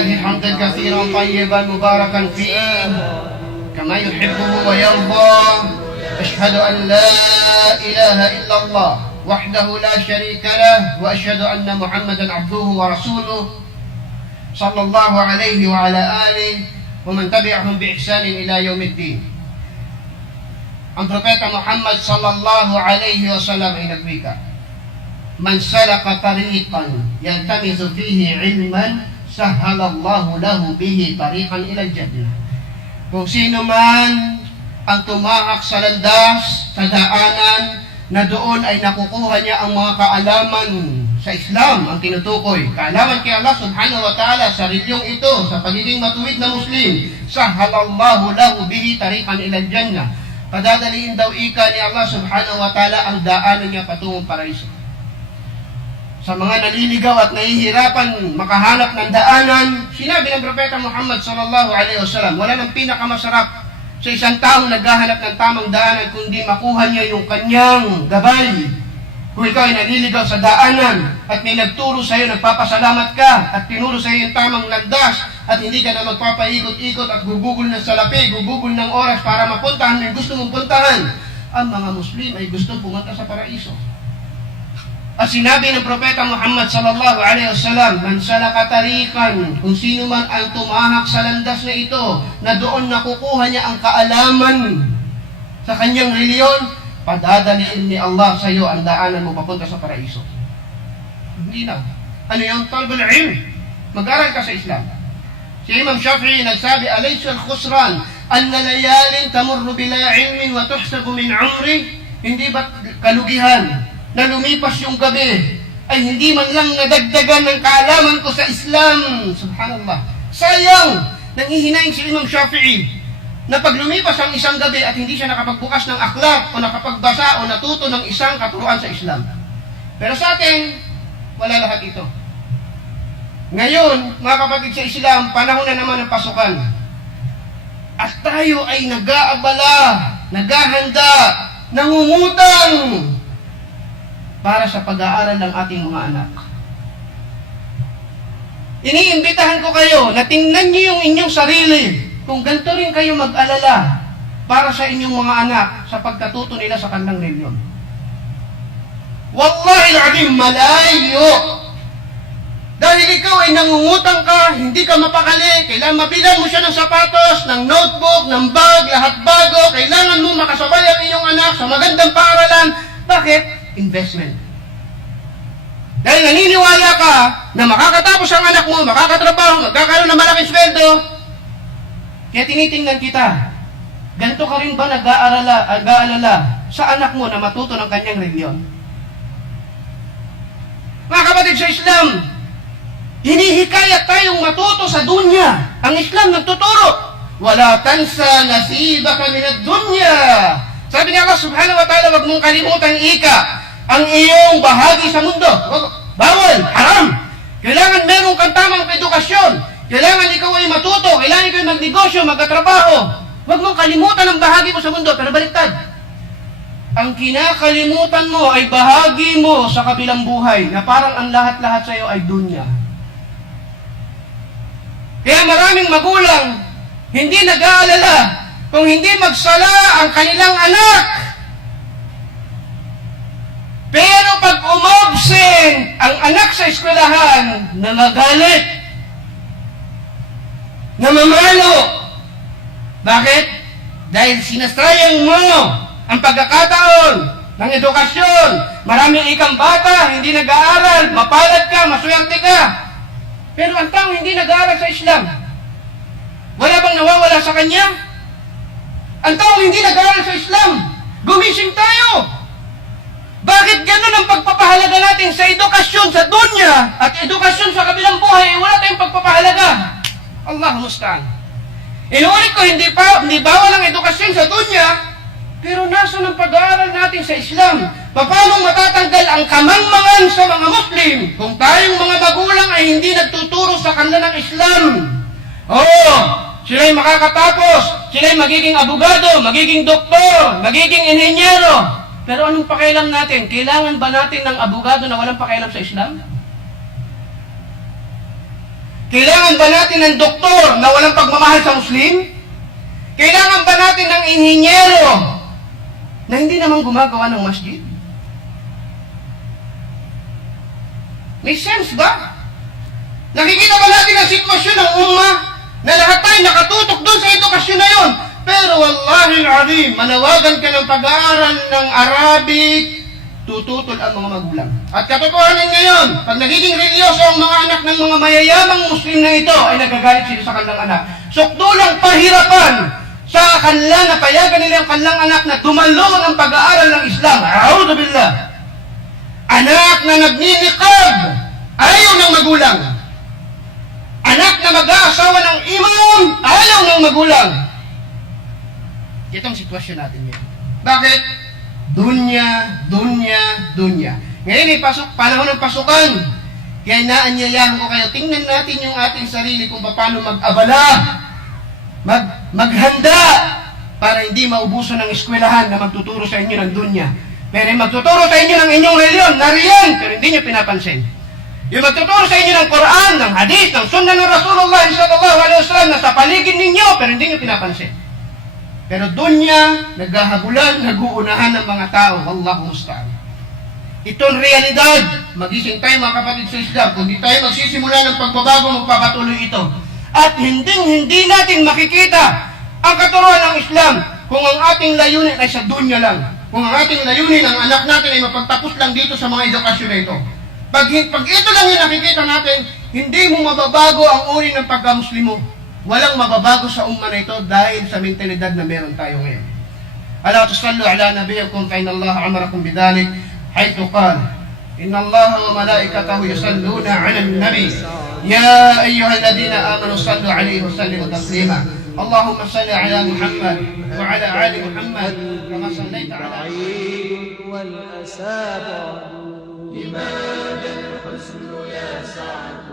لله حمدا كثيرا طيبا مباركا فيه كما يحبه ويرضى. أشهد أن لا إله إلا الله وحده لا شريك له وأشهد أن محمدا عبده ورسوله صلى الله عليه وعلى آله ومن تبعهم بإحسان إلى يوم الدين. Ang Propeta Muhammad sallallahu alayhi wa sallam ay nagwika, "Man salaka tariqan yaltamisu fihi ilman, sahhalallahu lahu bihi tariqan ila al-jannah." Kung sino man ang tumahak sa landas, sa daanan, na doon ay nakukuha niya ang mga kaalaman sa Islam, ang tinutukoy. Kaalaman kay Allah subhanahu wa ta'ala sa reliyong ito, sa pagiging matuwid na Muslim, sahhalallahu lahu bihi tariqan ila al-jannah. Padadaliin daw ika ni Allah subhanahu wa ta'ala ang daanan niya patungong paraiso. Sa mga naliligaw at nahihirapan makahanap ng daanan, sinabi ng Propeta Muhammad sallallahu alaihi wasallam, wala nang pinakamasarap sa isang taong naghahanap ng tamang daanan kundi makuha niya yung kanyang gabay. Kung ikaw ay naliligaw sa daanan at may nagturo sa iyo, nagpapasalamat ka at tinuro sa iyo yung tamang landas at hindi ka na magpapaikot-ikot at gugugol ng salapi, gugugol ng oras para mapuntahan yung gusto mong puntahan, ang mga Muslim ay gustong pumunta sa paraiso. At sinabi ng Propeta Muhammad sallallahu alaihi wasallam, "Man salaka tariqan," kung sino man ang tumahak sa landas na ito, na doon nakukuha niya ang kaalaman sa kanyang reliyon, padadaliin ni Allah sa iyo ang daanan mo papunta sa paraiso. Hindi na. Ano yung talbul ilm? Mag-aral ka sa Islam. Si Imam Shafi'i nagsabi, "Alaysa al-khusran anna layalin tamurru bila ilmin wa tuhsabu min umri?" Hindi ba kalugihan na lumipas yung gabi ay hindi man lang nadagdagan ng kaalaman ko sa Islam? Subhanallah. Sayang! Nangihinaing si Imam Shafi'i na pag lumipas ang isang gabi at hindi siya nakapagbukas ng akhlaq o nakapagbasa o natuto ng isang katuruan sa Islam. Pero sa atin, wala lahat ito. Ngayon, mga kapatid sa Islam, panahon na naman ng pasukan. At tayo ay nag-aabala, naghahanda, nangungutang para sa pag-aaral ng ating mga anak. Iniimbitahan ko kayo na tingnan niyo yung inyong sarili kung ganito rin kayo mag-alala para sa inyong mga anak sa pagkatuto nila sa kanilang reliyon. Wallahi al-azim, malayo. Dahil ikaw ay nangungutang ka, hindi ka mapakali, kailangan mabilan mo siya ng sapatos, ng notebook, ng bag, lahat bago, kailangan mo makasabay ang iyong anak sa magandang paaralan. Bakit? Investment. Dahil naniniwala ka na makakatapos ang anak mo, makakatrabaho, magkakaroon ng malaking sweldo, kaya tinitingnan kita, ganito ka rin ba nag-aalala sa anak mo na matuto ng kanyang reliyon? Mga kapatid sa Islam, hinihikayat tayong matuto sa dunya. Ang Islam nagtuturo, "Wala tansa nasibaka minad dunya." Sabi ni Allah subhanahu wa ta'ala, wag mong kalimutan ika ang iyong bahagi sa mundo. Bawal, haram. Kailangan meron kang tamang edukasyon. Kailangan ikaw ay matuto. Kailangan ikaw ay magnegosyo, magkatrabaho. Wag mong kalimutan ang bahagi mo sa mundo. Pero baliktad, ang kinakalimutan mo ay bahagi mo sa kabilang buhay na parang ang lahat-lahat sa iyo ay dunya. Kaya maraming magulang hindi nag-aalala kung hindi magsala ang kanilang anak. Pero pag umabsent ang anak sa eskwelahan, nagagalit, namamalo. Bakit? Dahil sinasayang mo ang pagkakataon ng edukasyon. Maraming ikang bata, hindi nag-aaral, mapalad ka, maswerte ka. Pero ang taong hindi nag-aaral sa Islam, wala bang nawawala sa kanya? Ang taong hindi nag-aaral sa Islam, gumising tayo. Bakit ganun ang pagpapahalaga natin sa edukasyon sa dunya at edukasyon sa kabilang buhay, wala tayong pagpapahalaga? Allahu musta'an. Inuulit ko, hindi bawal ang edukasyon sa dunya, pero nasa ng pag-aaral natin sa Islam? Paano matatanggal ang kamangmangan sa mga Muslim kung tayong mga magulang ay hindi nagtuturo sa kanila ng Islam? Sila'y makakatapos, sila'y magiging abogado, magiging doktor, magiging inhenyero. Pero anong pakialam natin? Kailangan ba natin ng abogado na walang pakialam sa Islam? Kailangan ba natin ng doktor na walang pagmamahal sa Muslim? Kailangan ba natin ng inhinyero na hindi naman gumagawa ng masjid? May sense ba? Nakikita ba natin ang sitwasyon ng ummah na lahat tayo nakatutok doon sa edukasyon na yun? Pero wallahi al-azim, manawagan ka ng pag-aaral ng Arabic, tututol ang mga magulang. At katotohanan ngayon, pag nagiging religyoso ang mga anak ng mga mayayamang Muslim na ito, ay nagagalit sila sa kanilang anak. Sukdulang pahirapan sa kanila na payagan nila ang kanilang anak na dumalo ng pag-aaral ng Islam. A'udhu billah. Anak na nagninikab, ayaw ng magulang. Anak na mag-aasawa ng imam, ayaw ng magulang. Itong sitwasyon natin ngayon. Bakit? Dunya. Ngayon ay panahon ng pasukan. Kaya naanyayahan ko kayo, tingnan natin yung ating sarili kung paano mag-abala, maghanda, para hindi maubuso ng eskwelahan na magtuturo sa inyo ng dunya. Pero magtuturo sa inyo ng inyong reliyon, nariyan, pero hindi nyo pinapansin. Yung magtuturo sa inyo ng Quran, ng hadith, ng sunnah ng Rasulullah sallallahu alaihi wasallam na sa paligid ninyo, pero hindi nyo pinapansin. Pero dunya, naghahabulan, naguunahan ng mga tao. Wallahu musta'an. Itong realidad, magising tayo mga kapatid sa Islam. Kung di tayo magsisimula ng pagbabago, magpapatuloy ito. At hindi natin makikita ang katuruan ng Islam kung ang ating layunin ay sa dunya lang. Kung ang ating layunin, ang anak natin ay mapagtapos lang dito sa mga edukasyon na ito. Pag ito lang yung nakikita natin, hindi mo mababago ang uri ng pagka-Muslim mo. Walang mababago sa umma na ito dahil sa mentalidad na meron tayo ngayon. Ala tusallu ala nabiyakum fa inna Allah amarakum bidhalik haythu qala inna Allah wa malaikatahu yusalluna ala an-nabi ya ayyuhalladhina amanu sallu alayhi wa sallimu taslima. اللهم صل على محمد وعلى آل محمد كما صليت على والأساد لماذا الحسن يا سعد